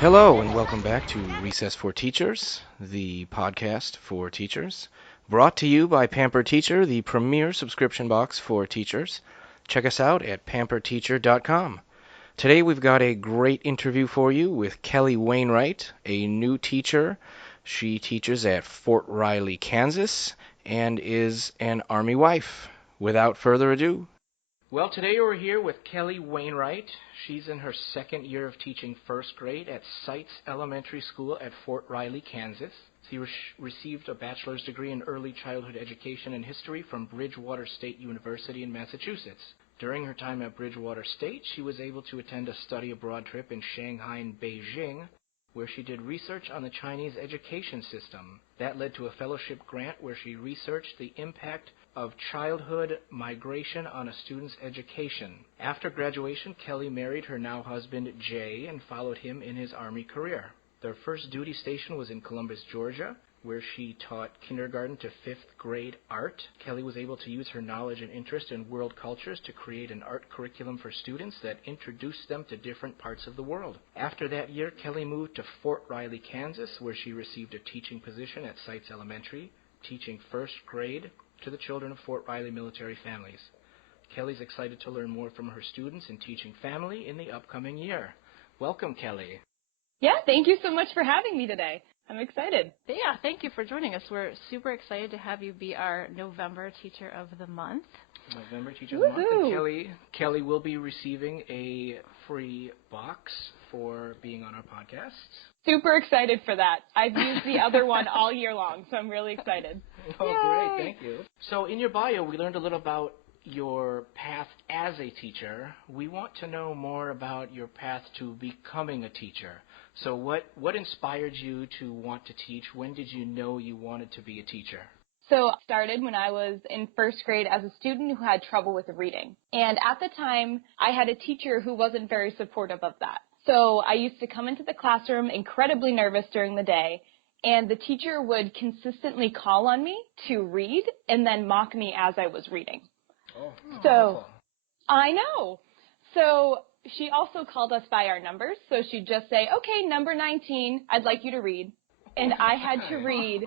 Hello, and welcome back to Recess for Teachers, the podcast for teachers. Brought to you by Pampered Teacher, the premier subscription box for teachers. Check us out at pamperedteacher.com. Today we've got a great interview for you with Kelli Wainright, a new teacher. She teaches at Fort Riley, Kansas, and is an Army wife. Without further ado. Well, today we're here with Kelli Wainright. She's in her second year of teaching first grade at Sites Elementary School at Fort Riley, Kansas. She received a bachelor's degree in early childhood education and history from Bridgewater State University in Massachusetts. During her time at Bridgewater State, she was able to attend a study abroad trip in Shanghai and Beijing, where she did research on the Chinese education system. That led to a fellowship grant where she researched the impact of childhood migration on a student's education. After graduation, Kelli married her now husband, Jay, and followed him in his Army career. Their first duty station was in Columbus, Georgia, where she taught kindergarten to fifth grade art. Kelli was able to use her knowledge and interest in world cultures to create an art curriculum for students that introduced them to different parts of the world. After that year, Kelli moved to Fort Riley, Kansas, where she received a teaching position at Sites Elementary, teaching first grade to the children of Fort Riley military families. Kelli's excited to learn more from her students in teaching family in the upcoming year. Welcome, Kelli. Yeah, thank you so much for having me today. I'm excited. Yeah, thank you for joining us. We're super excited to have you be our November Teacher of the Month. November Teacher of the Month. And Kelli will be receiving a free box for being on our podcast. Super excited for that. I've used the other one all year long, so I'm really excited. Oh, Yay. Great. Thank you. So in your bio, we learned a little about your path as a teacher. We want to know more about your path to becoming a teacher. So what inspired you to want to teach? When did you know you wanted to be a teacher? So I started when I was in first grade as a student who had trouble with reading. And at the time, I had a teacher who wasn't very supportive of that. So I used to come into the classroom incredibly nervous during the day, and the teacher would consistently call on me to read and then mock me as I was reading. Oh, so awful. I know. So she also called us by our numbers. So she'd just say, okay, number 19, I'd like you to read. And I had to read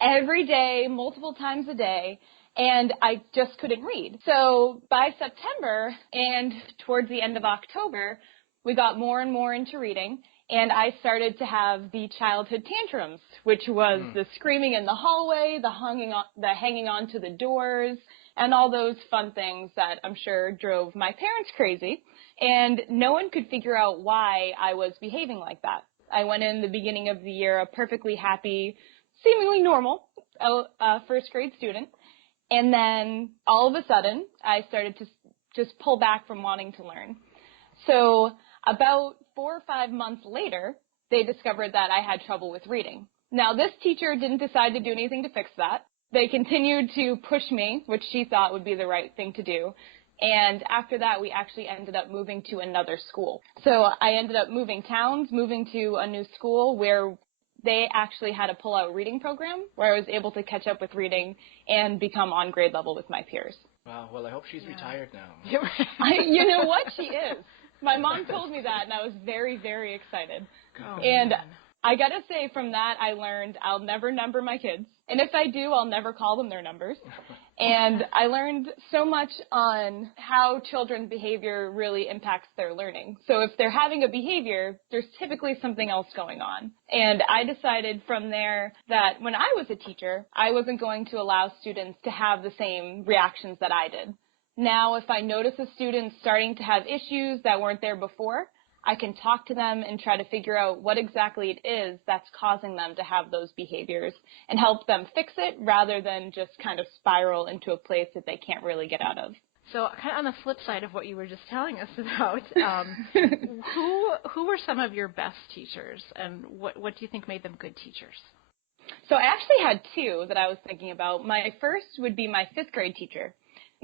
every day, multiple times a day, and I just couldn't read. So by September and towards the end of October, we got more and more into reading, and I started to have the childhood tantrums, which was the screaming in the hallway, the hanging on to the doors, and all those fun things that I'm sure drove my parents crazy. And no one could figure out why I was behaving like that. I went in the beginning of the year a perfectly happy, seemingly normal first grade student. And then all of a sudden, I started to just pull back from wanting to learn. So about 4 or 5 months later, they discovered that I had trouble with reading. Now, this teacher didn't decide to do anything to fix that. They continued to push me, which she thought would be the right thing to do. And after that, we actually ended up moving to another school. So I ended up moving towns, moving to a new school where they actually had a pull-out reading program where I was able to catch up with reading and become on grade level with my peers. Wow, well, I hope she's retired now. You know what? She is. My mom told me that, and I was very, very excited. Oh, and man. I got to say, from that, I learned I'll never number my kids. And if I do, I'll never call them their numbers. And I learned so much on how children's behavior really impacts their learning. So if they're having a behavior, there's typically something else going on. And I decided from there that when I was a teacher, I wasn't going to allow students to have the same reactions that I did. Now, if I notice a student starting to have issues that weren't there before, I can talk to them and try to figure out what exactly it is that's causing them to have those behaviors and help them fix it rather than just kind of spiral into a place that they can't really get out of. So kind of on the flip side of what you were just telling us about, who were some of your best teachers, and what do you think made them good teachers? So I actually had two that I was thinking about. My first would be my fifth grade teacher.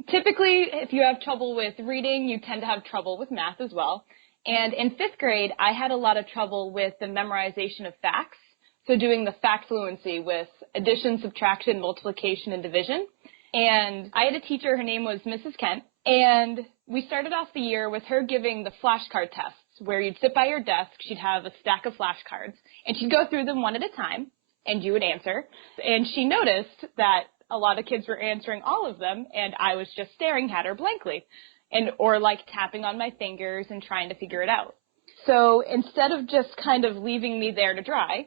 Typically, if you have trouble with reading, you tend to have trouble with math as well. And in fifth grade, I had a lot of trouble with the memorization of facts, so doing the fact fluency with addition, subtraction, multiplication, and division. And I had a teacher, her name was Mrs. Kent, and we started off the year with her giving the flashcard tests, where you'd sit by your desk, she'd have a stack of flashcards, and she'd go through them one at a time, and you would answer. And she noticed that a lot of kids were answering all of them, and I was just staring at her blankly, or like tapping on my fingers and trying to figure it out. So instead of just kind of leaving me there to dry,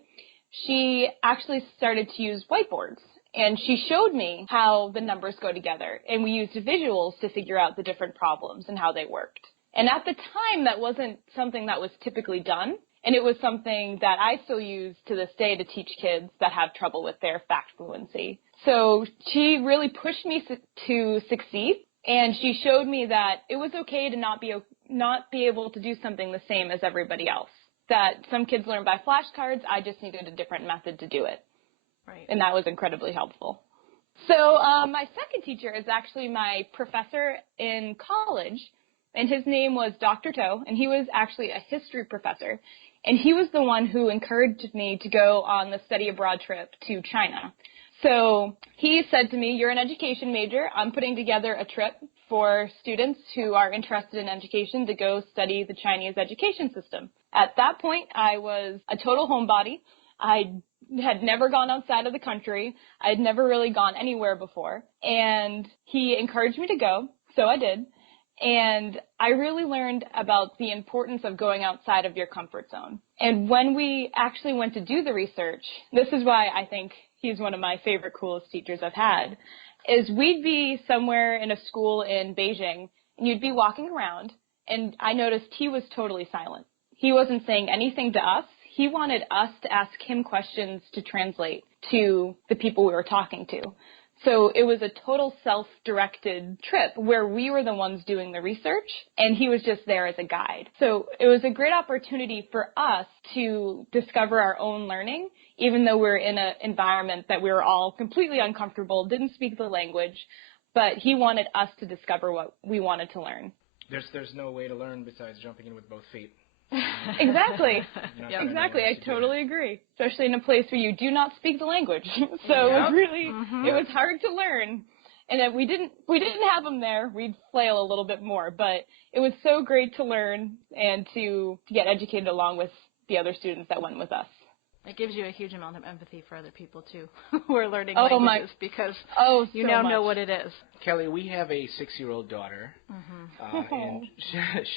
she actually started to use whiteboards. And she showed me how the numbers go together, and we used visuals to figure out the different problems and how they worked. And at the time, that wasn't something that was typically done, and it was something that I still use to this day to teach kids that have trouble with their fact fluency. So she really pushed me to succeed, and she showed me that it was okay to not be able to do something the same as everybody else. That some kids learn by flashcards, I just needed a different method to do it. Right. And that was incredibly helpful. So my second teacher is actually my professor in college, and his name was Dr. Toe, and he was actually a history professor. And he was the one who encouraged me to go on the study abroad trip to China. So he said to me, "You're an education major. I'm putting together a trip for students who are interested in education to go study the Chinese education system." At that point, I was a total homebody. I had never gone outside of the country. I had never really gone anywhere before. And he encouraged me to go, so I did. And I really learned about the importance of going outside of your comfort zone. And when we actually went to do the research, this is why I think he's one of my favorite, coolest teachers I've had, is we'd be somewhere in a school in Beijing, and you'd be walking around, and I noticed he was totally silent. He wasn't saying anything to us. He wanted us to ask him questions to translate to the people we were talking to. So it was a total self-directed trip where we were the ones doing the research, and he was just there as a guide. So it was a great opportunity for us to discover our own learning, even though we're in an environment that we were all completely uncomfortable, didn't speak the language, but he wanted us to discover what we wanted to learn. There's no way to learn besides jumping in with both feet. Exactly. Yep. Exactly. I totally agree. Especially in a place where you do not speak the language. So Yep. it was really, it was hard to learn. And if we didn't have them there, we'd flail a little bit more. But it was so great to learn and to get educated along with the other students that went with us. It gives you a huge amount of empathy for other people, too, who are learning Oh, languages because you so now much. know what it is. Kelly, we have a 6-year-old daughter, and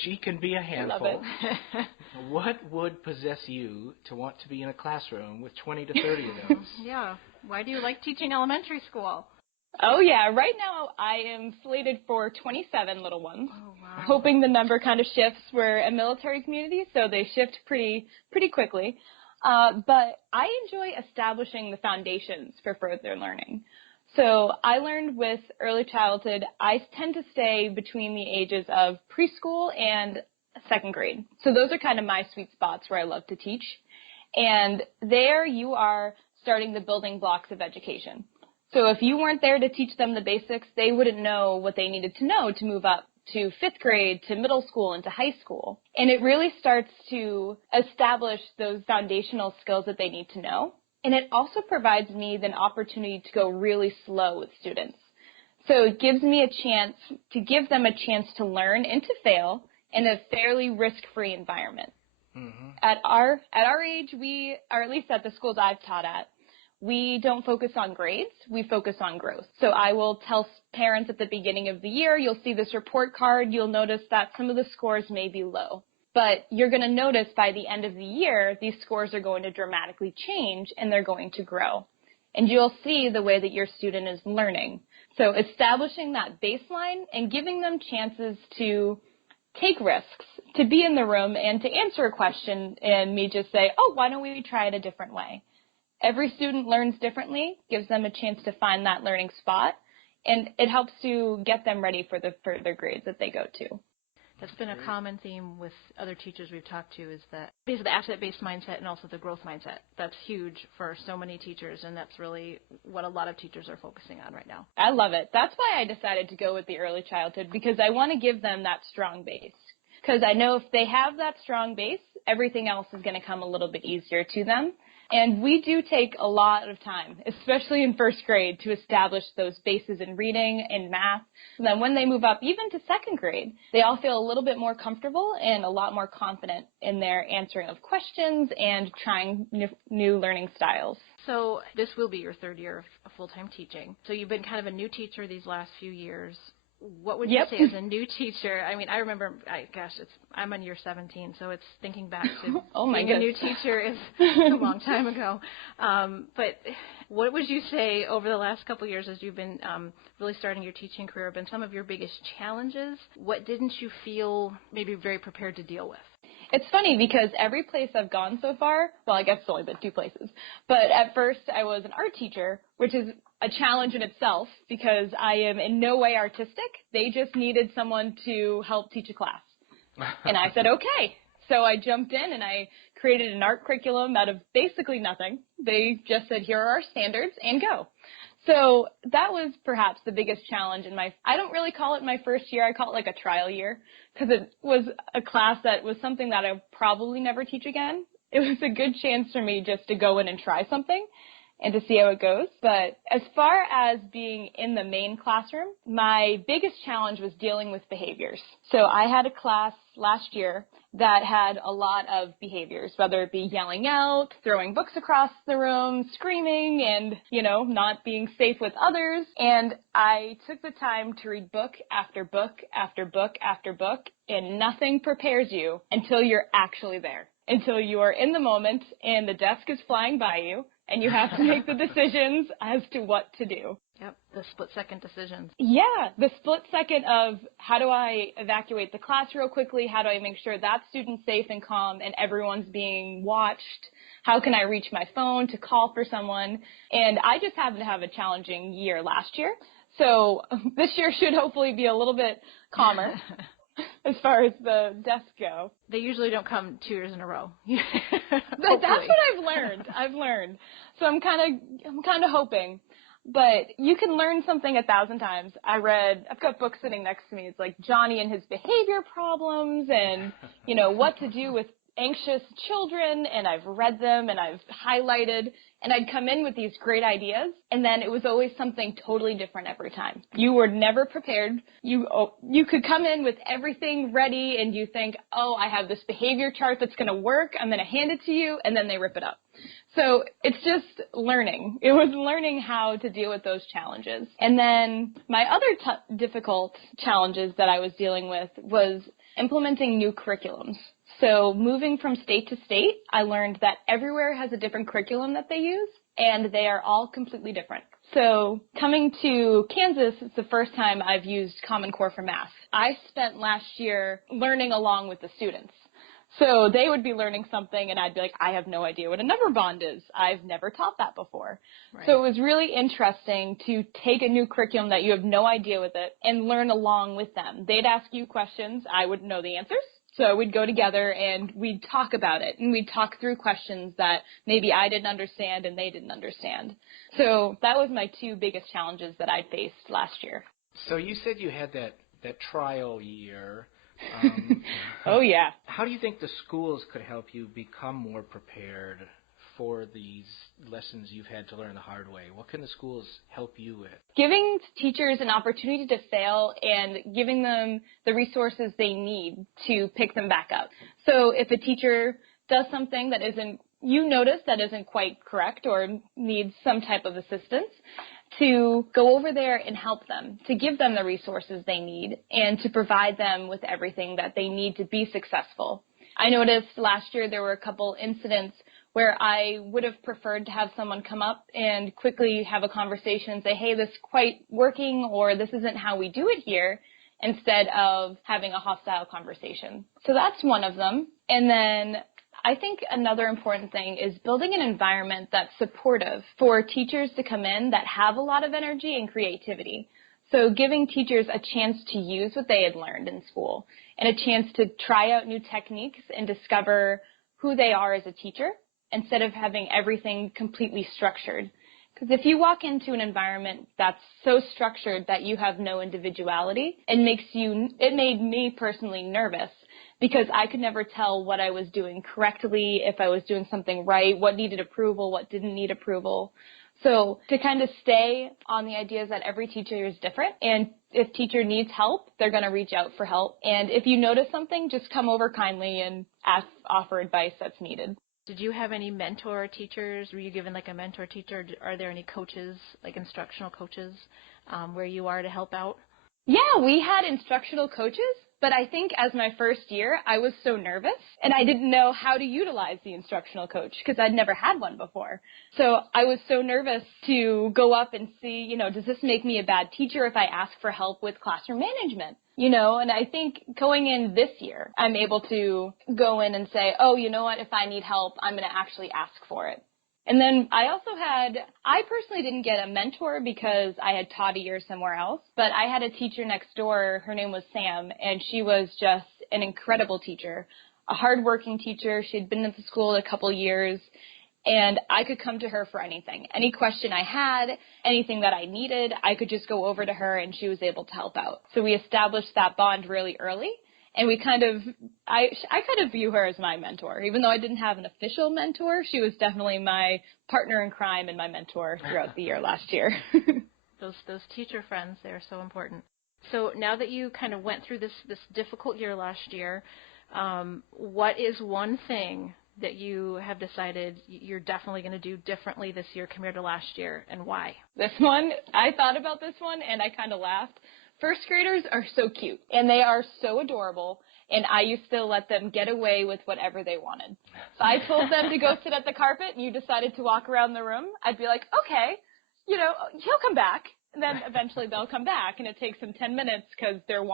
she can be a handful. I love it. What would possess you to want to be in a classroom with 20 to 30 of those? Yeah. Why do you like teaching elementary school? Oh, yeah. Right now, I am slated for 27 little ones. Oh, wow. Hoping the number kind of shifts. We're a military community, so they shift pretty quickly. But I enjoy establishing the foundations for further learning. So I learned with early childhood, I tend to stay between the ages of preschool and second grade. So those are kind of my sweet spots where I love to teach. And there you are starting the building blocks of education. So if you weren't there to teach them the basics, they wouldn't know what they needed to know to move up to 5th grade, to middle school, and to high school. And it really starts to establish those foundational skills that they need to know. And it also provides me the opportunity to go really slow with students. So it gives me a chance to give them a chance to learn and to fail in a fairly risk-free environment. Mm-hmm. At our age, or at least at the schools I've taught at, we don't focus on grades, we focus on growth. So I will tell parents at the beginning of the year, you'll see this report card, you'll notice that some of the scores may be low. But you're going to notice by the end of the year, these scores are going to dramatically change and they're going to grow. And you'll see the way that your student is learning. So establishing that baseline and giving them chances to take risks, to be in the room and to answer a question and me just say, oh, why don't we try it a different way? Every student learns differently, gives them a chance to find that learning spot, and it helps to get them ready for the further grades that they go to. That's been a common theme with other teachers we've talked to is that basically the asset-based mindset and also the growth mindset. That's huge for so many teachers, and that's really what a lot of teachers are focusing on right now. I love it. That's why I decided to go with the early childhood, because I want to give them that strong base. Because I know if they have that strong base, everything else is going to come a little bit easier to them. And we do take a lot of time, especially in first grade, to establish those bases in reading and math. And then when they move up even to second grade, they all feel a little bit more comfortable and a lot more confident in their answering of questions and trying new learning styles. So this will be your third year of full-time teaching. So you've been kind of a new teacher these last few years. What would you say as a new teacher? I mean, I remember, I'm on year 17, so it's thinking back to being a new teacher is a long time ago. But what would you say over the last couple of years as you've been really starting your teaching career have been some of your biggest challenges? What didn't you feel maybe very prepared to deal with? It's funny because every place I've gone so far, well, I guess it's only been 2 places, but at first I was an art teacher, which is a challenge in itself because I am in no way artistic. They just needed someone to help teach a class. And I said, okay. So I jumped in and I created an art curriculum out of basically nothing. They just said, here are our standards and go. So that was perhaps the biggest challenge I don't really call it my first year. I call it like a trial year because it was a class that was something that I'll probably never teach again. It was a good chance for me just to go in and try something and to see how it goes. But as far as being in the main classroom, my biggest challenge was dealing with behaviors. So I had a class last year that had a lot of behaviors, whether it be yelling out, throwing books across the room, screaming, and, not being safe with others. And I took the time to read book after book after book after book, and nothing prepares you until you're actually there, until you are in the moment and the desk is flying by you, and you have to make the decisions as to what to do. Yep, the split-second decisions. Yeah, the split second of how do I evacuate the class real quickly? How do I make sure that student's safe and calm and everyone's being watched? How can I reach my phone to call for someone? And I just happened to have a challenging year last year. So this year should hopefully be a little bit calmer as far as the desks go. They usually don't come 2 years in a row. That's what I've learned. So I'm kind of hoping. But you can learn something 1,000 times. I've got books sitting next to me. It's like Johnny and his behavior problems and, what to do with anxious children. And I've read them and I've highlighted. And I'd come in with these great ideas. And then it was always something totally different every time. You were never prepared. You could come in with everything ready and you think, oh, I have this behavior chart that's going to work. I'm going to hand it to you. And then they rip it up. So it's just learning. It was learning how to deal with those challenges. And then my other difficult challenges that I was dealing with was implementing new curriculums. So moving from state to state, I learned that everywhere has a different curriculum that they use, and they are all completely different. So coming to Kansas, it's the first time I've used Common Core for math. I spent last year learning along with the students. So they would be learning something, and I'd be like, I have no idea what a number bond is. I've never taught that before. Right. So it was really interesting to take a new curriculum that you have no idea with it and learn along with them. They'd ask you questions. I wouldn't know the answers. So we'd go together, and we'd talk about it, and we'd talk through questions that maybe I didn't understand and they didn't understand. So that was my 2 biggest challenges that I faced last year. So you said you had that trial year. Oh, yeah. How do you think the schools could help you become more prepared for these lessons you've had to learn the hard way? What can the schools help you with? Giving teachers an opportunity to fail and giving them the resources they need to pick them back up. So if a teacher does something that you notice that isn't quite correct or needs some type of assistance, to go over there and help them, to give them the resources they need, and to provide them with everything that they need to be successful. I noticed last year there were a couple incidents where I would have preferred to have someone come up and quickly have a conversation and say, hey, this is quite working, or this isn't how we do it here, instead of having a hostile conversation. So that's one of them. And then I think another important thing is building an environment that's supportive for teachers to come in that have a lot of energy and creativity. So giving teachers a chance to use what they had learned in school and a chance to try out new techniques and discover who they are as a teacher instead of having everything completely structured. Because if you walk into an environment that's so structured that you have no individuality, it made me personally nervous because I could never tell what I was doing correctly, if I was doing something right, what needed approval, what didn't need approval. So to kind of stay on the ideas that every teacher is different, and if teacher needs help, they're going to reach out for help. And if you notice something, just come over kindly and offer advice that's needed. Did you have any mentor teachers? Were you given like a mentor teacher? Are there any coaches, like instructional coaches, where you are to help out? Yeah, we had instructional coaches, but I think as my first year, I was so nervous and I didn't know how to utilize the instructional coach because I'd never had one before. So I was so nervous to go up and see, does this make me a bad teacher if I ask for help with classroom management? And I think going in this year, I'm able to go in and say, oh, you know what, if I need help, I'm going to actually ask for it. And then I personally didn't get a mentor because I had taught a year somewhere else, but I had a teacher next door. Her name was Sam, and she was just an incredible teacher, a hardworking teacher. She'd been at the school a couple years, and I could come to her for anything. Any question I had, anything that I needed, I could just go over to her, and she was able to help out. So we established that bond really early. And I kind of view her as my mentor. Even though I didn't have an official mentor, she was definitely my partner in crime and my mentor throughout the year last year. Those teacher friends, they're so important. So now that you kind of went through this difficult year last year, what is one thing that you have decided you're definitely going to do differently this year compared to last year, and why? I thought about this one, and I kind of laughed. First graders are so cute, and they are so adorable, and I used to let them get away with whatever they wanted. If I told them to go sit at the carpet and you decided to walk around the room, I'd be like, okay, he'll come back. And then eventually they'll come back, and it takes them 10 minutes because they're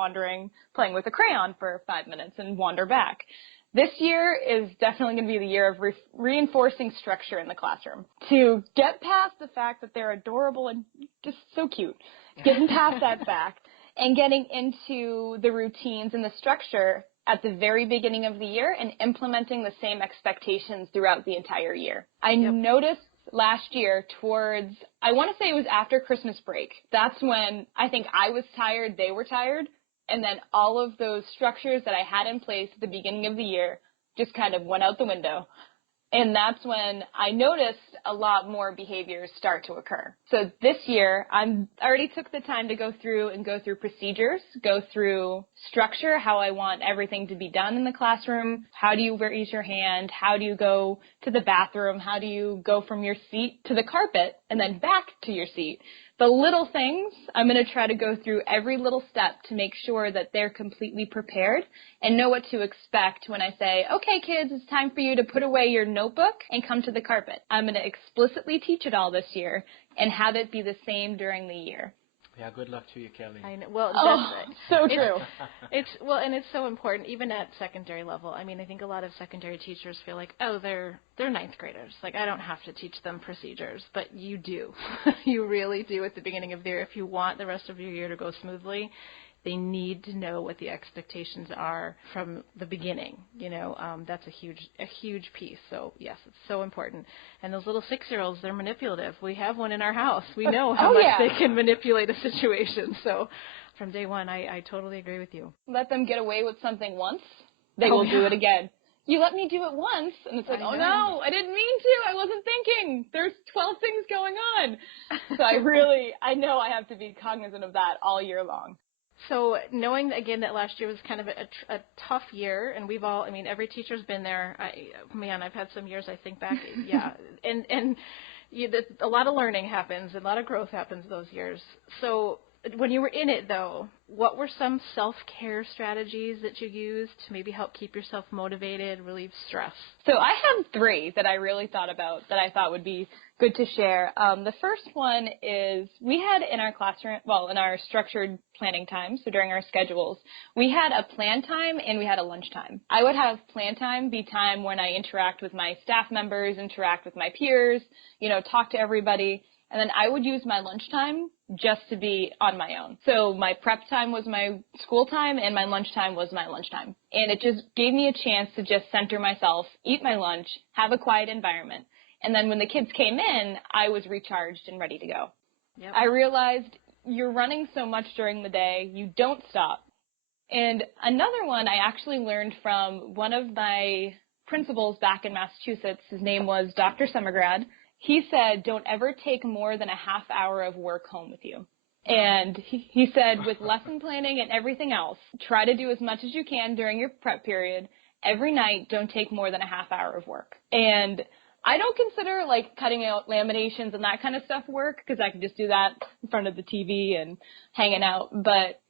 playing with a crayon for 5 minutes and wander back. This year is definitely going to be the year of reinforcing structure in the classroom. To get past the fact that they're adorable and just so cute, getting past that fact, and getting into the routines and the structure at the very beginning of the year and implementing the same expectations throughout the entire year. I noticed last year I want to say it was after Christmas break. That's when I think I was tired, they were tired, and then all of those structures that I had in place at the beginning of the year just kind of went out the window. And that's when I noticed a lot more behaviors start to occur. So this year, I already took the time to go through procedures, go through structure, how I want everything to be done in the classroom. How do you raise your hand? How do you go to the bathroom? How do you go from your seat to the carpet and then back to your seat? The little things, I'm going to try to go through every little step to make sure that they're completely prepared and know what to expect when I say, okay, kids, it's time for you to put away your notebook and come to the carpet. I'm going to explicitly teach it all this year and have it be the same during the year. Yeah, good luck to you, Kelli. I know. Well, so true. And it's so important, even at secondary level. I mean, I think a lot of secondary teachers feel like, oh, they're ninth graders. Like, I don't have to teach them procedures, but you do. You really do at the beginning of the year. If you want the rest of your year to go smoothly, they need to know what the expectations are from the beginning. That's a huge piece. So yes, it's so important. And those little 6-year-olds, they're manipulative. We have one in our house. We know how much they can manipulate a situation. So from day one, I totally agree with you. Let them get away with something once, they will do it again. You let me do it once, and it's like, oh no, I didn't mean to. I wasn't thinking. There's 12 things going on. So I know I have to be cognizant of that all year long. So knowing, again, that last year was kind of a tough year, and every teacher's been there. I've had some years I think back, and a lot of learning happens, and a lot of growth happens those years. So when you were in it, though, what were some self-care strategies that you used to maybe help keep yourself motivated, relieve stress? So I have 3 that I really thought about that I thought would be good to share. The first one is we had in our classroom, in our structured planning time, so during our schedules, we had a plan time and we had a lunch time. I would have plan time be time when I interact with my staff members, interact with my peers, talk to everybody. And then I would use my lunchtime just to be on my own. So my prep time was my school time and my lunchtime was my lunchtime. And it just gave me a chance to just center myself, eat my lunch, have a quiet environment. And then when the kids came in, I was recharged and ready to go. Yep. I realized you're running so much during the day, you don't stop. And another one I actually learned from one of my principals back in Massachusetts. His name was Dr. Summergrad. He said, don't ever take more than a half hour of work home with you. And he said, with lesson planning and everything else, try to do as much as you can during your prep period. Every night, don't take more than a half hour of work. And I don't consider like cutting out laminations and that kind of stuff work, because I can just do that in front of the TV and hanging out. But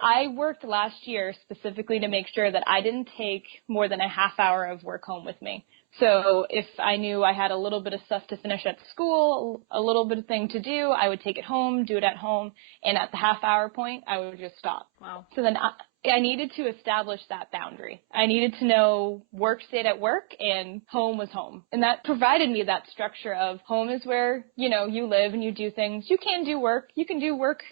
I worked last year specifically to make sure that I didn't take more than a half hour of work home with me. So if I knew I had a little bit of stuff to finish at school, a little bit of thing to do, I would take it home, do it at home, and at the half hour point, I would just stop. Wow. So then I needed to establish that boundary. I needed to know work stayed at work and home was home. And that provided me that structure of home is where, you live and you do things. You can do work. You can do work.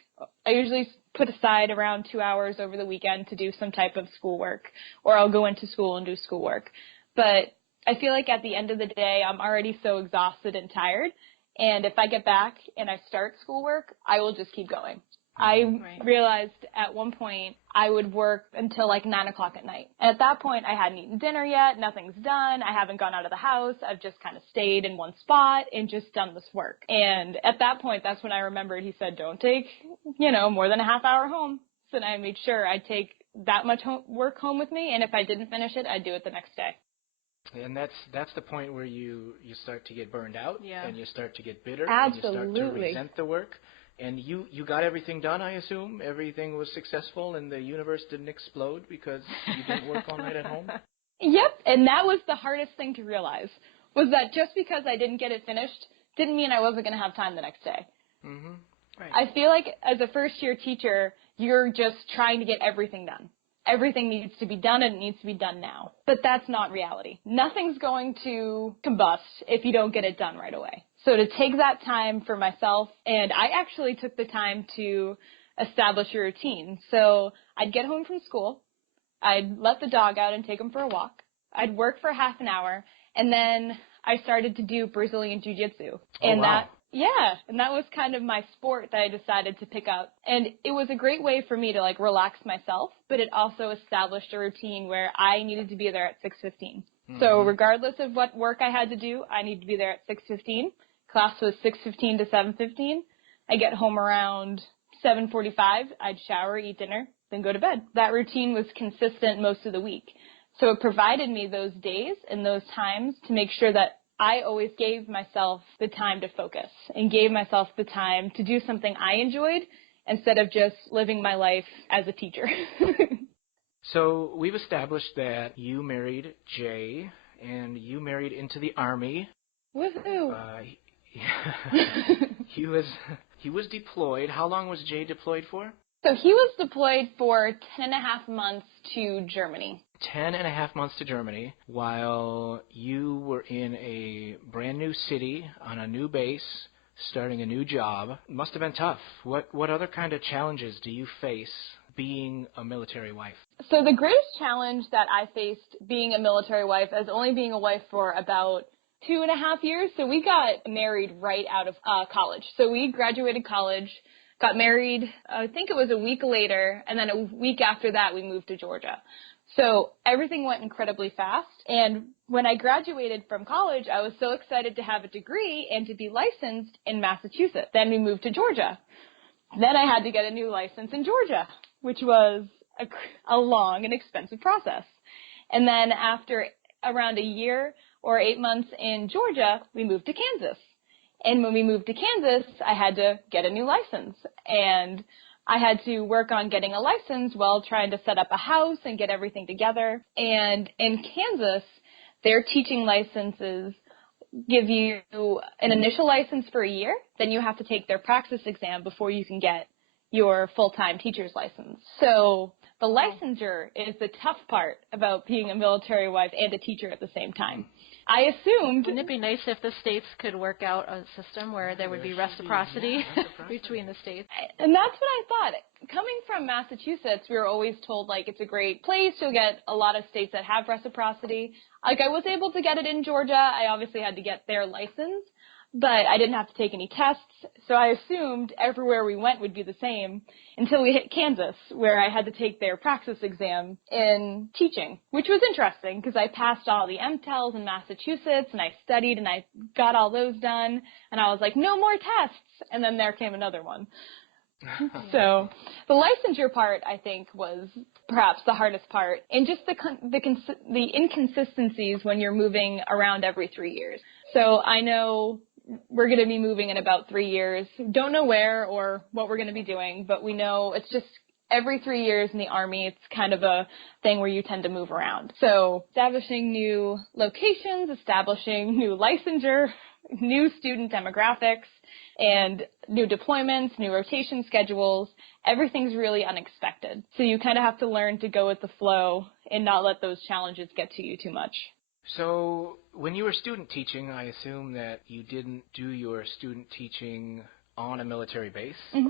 I usually put aside around 2 hours over the weekend to do some type of schoolwork, or I'll go into school and do schoolwork. But I feel like at the end of the day, I'm already so exhausted and tired. And if I get back and I start schoolwork, I will just keep going. I realized at one point I would work until like 9 o'clock at night. And at that point, I hadn't eaten dinner yet. Nothing's done. I haven't gone out of the house. I've just kind of stayed in one spot and just done this work. And at that point, that's when I remembered he said, don't take, more than a half hour home. So then I made sure I'd take that much work home with me. And if I didn't finish it, I'd do it the next day. And that's the point where you start to get burned out, and you start to get bitter, Absolutely. and you start to resent the work. And you got everything done, I assume? Everything was successful and the universe didn't explode because you didn't work all night at home? Yep, and that was the hardest thing to realize, was that just because I didn't get it finished didn't mean I wasn't going to have time the next day. Mm-hmm. Right. I feel like as a first-year teacher, you're just trying to get everything done. Everything needs to be done, and it needs to be done now. But that's not reality. Nothing's going to combust if you don't get it done right away. So to take that time for myself, and I actually took the time to establish a routine. So I'd get home from school, I'd let the dog out and take him for a walk, I'd work for half an hour, and then I started to do Brazilian Jiu-Jitsu. And wow. And that was kind of my sport that I decided to pick up. And it was a great way for me to like relax myself, but it also established a routine where I needed to be there at 6:15. Mm-hmm. So regardless of what work I had to do, I needed to be there at 6:15. Class was 6:15 to 7:15. I get home around 7:45. I'd shower, eat dinner, then go to bed. That routine was consistent most of the week. So it provided me those days and those times to make sure that I always gave myself the time to focus and gave myself the time to do something I enjoyed instead of just living my life as a teacher. So we've established that you married Jay and you married into the Army. Woohoo! He was deployed. How long was Jay deployed for? So he was deployed for 10.5 months to Germany. 10.5 months to Germany, while you were in a brand new city on a new base, starting a new job. Must have been tough. What other kind of challenges do you face being a military wife? So the greatest challenge that I faced being a military wife is only being a wife for about 2.5 years. So we got married right out of college. So we graduated college, got married, I think it was a week later, and then a week after that we moved to Georgia. So everything went incredibly fast. And when I graduated from college, I was so excited to have a degree and to be licensed in Massachusetts. Then we moved to Georgia. Then I had to get a new license in Georgia, which was a long and expensive process. And then after around a year or 8 months in Georgia, we moved to Kansas. And when we moved to Kansas, I had to get a new license. And I had to work on getting a license while trying to set up a house and get everything together. And in Kansas, their teaching licenses give you an initial license for a year. Then you have to take their praxis exam before you can get your full-time teacher's license. So the licensure is the tough part about being a military wife and a teacher at the same time. I assumed... Wouldn't it be nice if the states could work out a system where there would be reciprocity between the states? And that's what I thought. Coming from Massachusetts, we were always told, like, it's a great place. You'll get a lot of states that have reciprocity. Like, I was able to get it in Georgia. I obviously had to get their license. but I didn't have to take any tests, so I assumed everywhere we went would be the same until we hit Kansas, where I had to take their praxis exam in teaching, which was interesting because I passed all the MTELs in Massachusetts, and I studied, and I got all those done, and I was like, no more tests, and then there came another one. So the licensure part, I think, was perhaps the hardest part, and just the inconsistencies when you're moving around every 3 years. So I know we're going to be moving in about 3 years. Don't know where or what we're going to be doing, but we know it's just every 3 years in the Army, it's kind of a thing where you tend to move around. So establishing new locations, establishing new licensure, new student demographics, and new deployments, new rotation schedules, everything's really unexpected. So you kind of have to learn to go with the flow and not let those challenges get to you too much. So when you were student teaching, I assume that you didn't do your student teaching on a military base,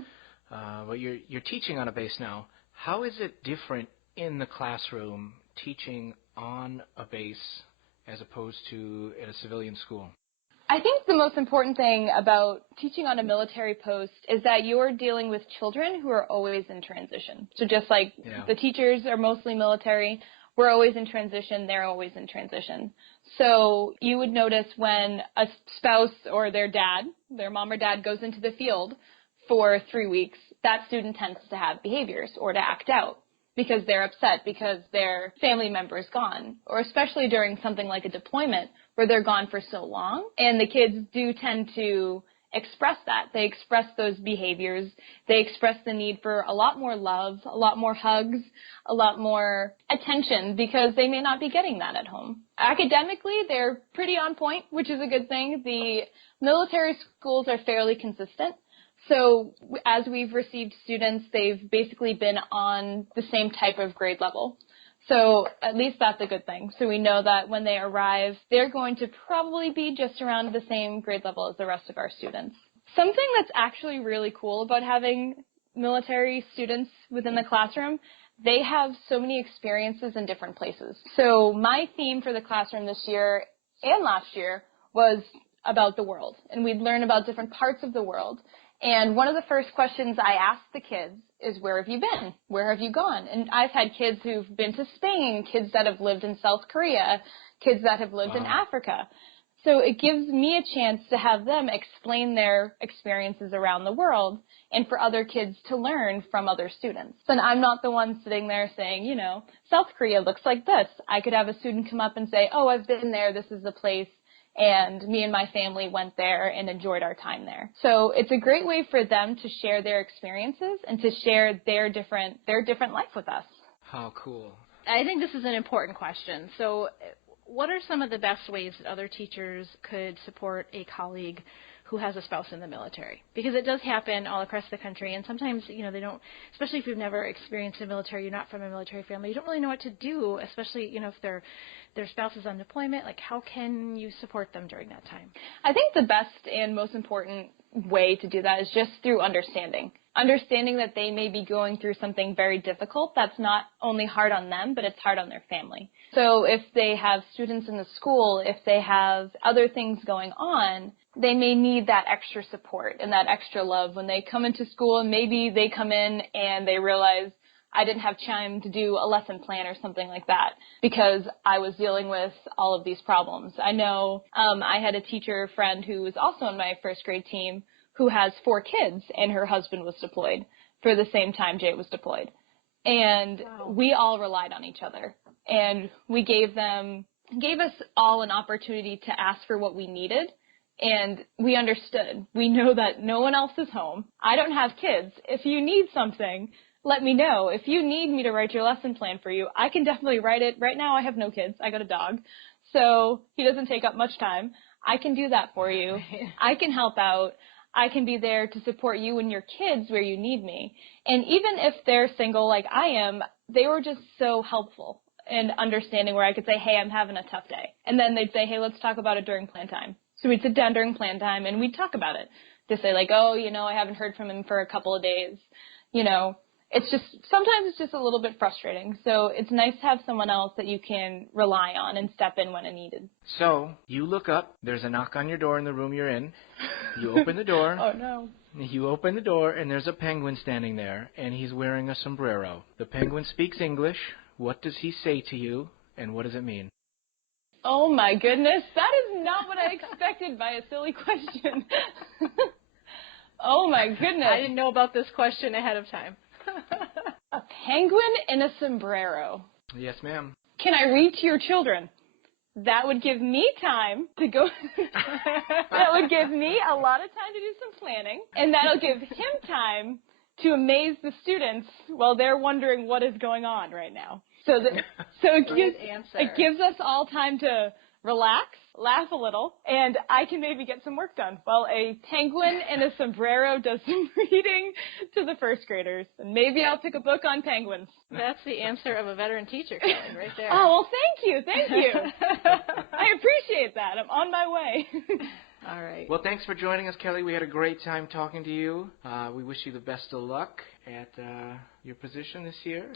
but you're teaching on a base now. How is it different in the classroom teaching on a base as opposed to at a civilian school? I think the most important thing about teaching on a military post is that you're dealing with children who are always in transition. So just like the teachers are mostly military, we're always in transition, they're always in transition. So you would notice when a spouse or their dad, their mom or dad, goes into the field for 3 weeks, that student tends to have behaviors or to act out because they're upset because their family member is gone, or especially during something like a deployment where they're gone for so long. And the kids do tend to express that. They express those behaviors. They express the need for a lot more love, a lot more hugs, a lot more attention because they may not be getting that at home. Academically, they're pretty on point, which is a good thing. The military schools are fairly consistent. So as we've received students, they've basically been on the same type of grade level. So at least that's a good thing. So we know that when they arrive, they're going to probably be just around the same grade level as the rest of our students. Something that's actually really cool about having military students within the classroom, they have so many experiences in different places. So my theme for the classroom this year and last year was about the world, and we'd learn about different parts of the world. And one of the first questions I asked the kids is, where have you been? Where have you gone? And I've had kids who've been to Spain, kids that have lived in South Korea, kids that have lived in Africa. So it gives me a chance to have them explain their experiences around the world and for other kids to learn from other students. And I'm not the one sitting there saying, you know, South Korea looks like this. I could have a student come up and say, oh, I've been there, this is the place, and me and my family went there and enjoyed our time there. So it's a great way for them to share their experiences and to share their different life with us. How cool. I think this is an important question. So what are some of the best ways that other teachers could support a colleague who has a spouse in the military? Because it does happen all across the country, and sometimes, you know, they don't, especially if you've never experienced the military, you're not from a military family, you don't really know what to do, especially, you know, if their spouse is on deployment. Like, how can you support them during that time? I think the best and most important way to do that is just through understanding that they may be going through something very difficult that's not only hard on them, but it's hard on their family. So if they have students in the school, if they have other things going on, they may need that extra support and that extra love when they come into school, and maybe they come in and they realize, I didn't have time to do a lesson plan or something like that because I was dealing with all of these problems. I know I had a teacher friend who was also on my first grade team who has 4 kids, and her husband was deployed for the same time Jay was deployed. And we all relied on each other, and we gave us all an opportunity to ask for what we needed. And we understood. We know that no one else is home. I don't have kids. If you need something, let me know. If you need me to write your lesson plan for you, I can definitely write it. Right now I have no kids. I got a dog. So he doesn't take up much time. I can do that for you. I can help out. I can be there to support you and your kids where you need me. And even if they're single like I am, they were just so helpful and understanding where I could say, hey, I'm having a tough day. And then they'd say, hey, let's talk about it during plan time. So we'd sit down during plan time and we'd talk about it. To say like, oh, you know, I haven't heard from him for a couple of days. You know, sometimes it's just a little bit frustrating. So it's nice to have someone else that you can rely on and step in when needed. So you look up. There's a knock on your door in the room you're in. You open the door. Oh, no. You open the door, and there's a penguin standing there, and he's wearing a sombrero. The penguin speaks English. What does he say to you, and what does it mean? Oh, my goodness. That is not what I expected by a silly question. Oh, my goodness. I didn't know about this question ahead of time. A penguin in a sombrero. Yes, ma'am. Can I read to your children? That would give me time to go. That would give me a lot of time to do some planning, and that'll give him time to amaze the students while they're wondering what is going on right now. So it gives us all time to relax, laugh a little, and I can maybe get some work done while a penguin in a sombrero does some reading to the first graders. And maybe I'll pick a book on penguins. That's the answer of a veteran teacher, Kelli, right there. Oh, well, thank you. I appreciate that. I'm on my way. All right. Well, thanks for joining us, Kelli. We had a great time talking to you. We wish you the best of luck at your position this year.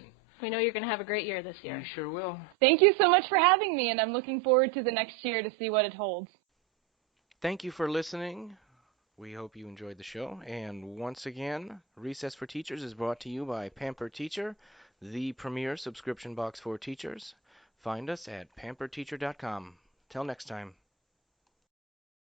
We know you're going to have a great year this year. You sure will. Thank you so much for having me, and I'm looking forward to the next year to see what it holds. Thank you for listening. We hope you enjoyed the show. And once again, Recess for Teachers is brought to you by Pamper Teacher, the premier subscription box for teachers. Find us at pamperteacher.com. Till next time.